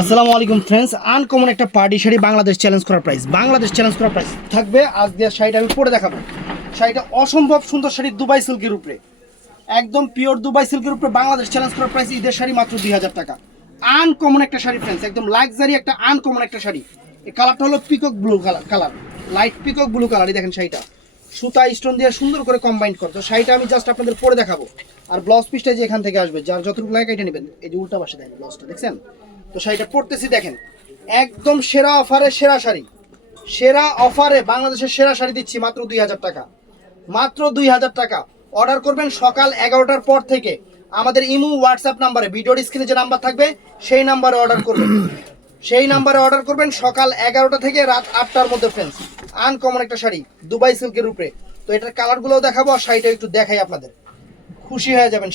আসসালামু আলাইকুম friends, uncommon একটা পার্টি শাড়ি বাংলাদেশ চ্যালেঞ্জ করার প্রাইস থাকবে। আজ দেওয়ার শাড়িটা আমি পরে দেখাবো। শাড়িটা অসম্ভব সুন্দর শাড়ি, দুবাই সিল্কের উপরে, একদম পিওর দুবাই সিল্কের উপরে বাংলাদেশ চ্যালেঞ্জ করার প্রাইস। ঈদের শাড়ি মাত্র 2000 টাকা। আনকমন একটা শাড়ি ফ্রেন্ডস, একদম লাক্সারি একটা আনকমন একটা শাড়ি। এই কালারটা হলো peacock blue colour, light peacock blue colour. এই দেখেন শাড়িটা সুতা স্টোন দিয়ে সুন্দর করে কম্বাইন করতো। শাড়িটা আমি জাস্ট আপনাদের পরে দেখাবো। আর ব্লাউজ পিসটা যে এখান থেকে আসবে, যার যতটুকু লাগে এটা নেবেন। এই যে উল্টা পাশে দেখেন ব্লাউজটা, দেখছেন তো? শাড়িটা পরতেছি, দেখেন একদম সেরা অফারে সেরা শাড়ি, সেরা অফারে বাংলাদেশের সেরা শাড়ি দিচ্ছি মাত্র 2000 টাকা। মাত্র 2000 টাকা। অর্ডার করবেন সকাল 11টার পর থেকে। আমাদের ইমো হোয়াটসঅ্যাপ নাম্বারে, ভিডিওর স্ক্রিনে যে নাম্বার থাকবে সেই নাম্বারে অর্ডার করবেন। সেই নাম্বারে অর্ডার করবেন সকাল 11টা থেকে রাত 8টার মধ্যে ফ্রেন্ডস। আনকমন একটা শাড়ি দুবাই সিল্কের উপরে। তো এটার কালারগুলোও দেখাবো আর শাড়িটা একটু দেখাই আপনাদের। খুশি হয়ে যাবেন।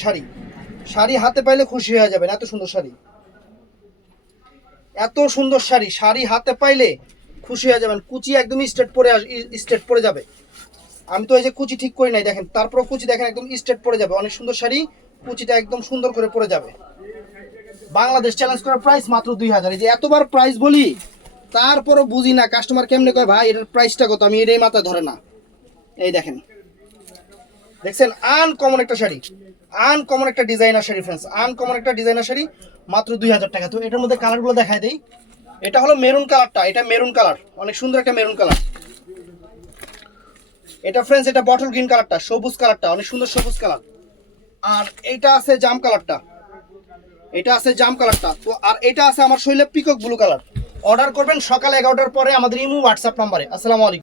শাড়ি হাতে পাইলে খুশি হয়ে যাবেন। এত সুন্দর শাড়ি, এত সুন্দর শাড়ি, শাড়ি হাতে পাইলে খুশি হয়ে যাবেন। কুচি একদম স্ট্রেট পরে যাবে। আমি তো এই যে কুচি ঠিক করি নাই, দেখেন তারপর কুচি দেখেন একদম স্ট্রেট পরে যাবে। অনেক সুন্দর শাড়ি, কুচিটা একদম সুন্দর করে পরে যাবে। বাংলাদেশ চ্যালেঞ্জ করার প্রাইস মাত্র 2000। এই যে এতবার প্রাইস বলি তারপরও বুঝি না কাস্টমার কেমনে কয় ভাই এটার প্রাইসটা কত, আমি এটাই মাথায় ধরে না। এই দেখেন, দেখছেন আনকমন একটা শাড়ি, আনকমন একটা ডিজাইনার শাড়ি ফ্রেন্ডস, আনকমন একটা ডিজাইনার শাড়ি মাত্র 2000 টাকা। তো এটার মধ্যে কালারগুলো দেখায় দেই। এটা হলো মেরুন কালারটা, এটা মেরুন কালার, অনেক সুন্দর একটা মেরুন কালার। এটা ফ্রেন্ডস, এটা বটল গ্রিন কালারটা, সবুজ কালারটা, অনেক সুন্দর সবুজ কালার। আর এইটা আছে জাম কালারটা, এটা আছে জাম কালারটা। তো আর এটা আছে আমার শৈলে পিকক ব্লু কালার। অর্ডার করবেন সকাল 11টার পরে আমাদের ইমো হোয়াটসঅ্যাপ নাম্বারে। আসসালামু আলাইকুম।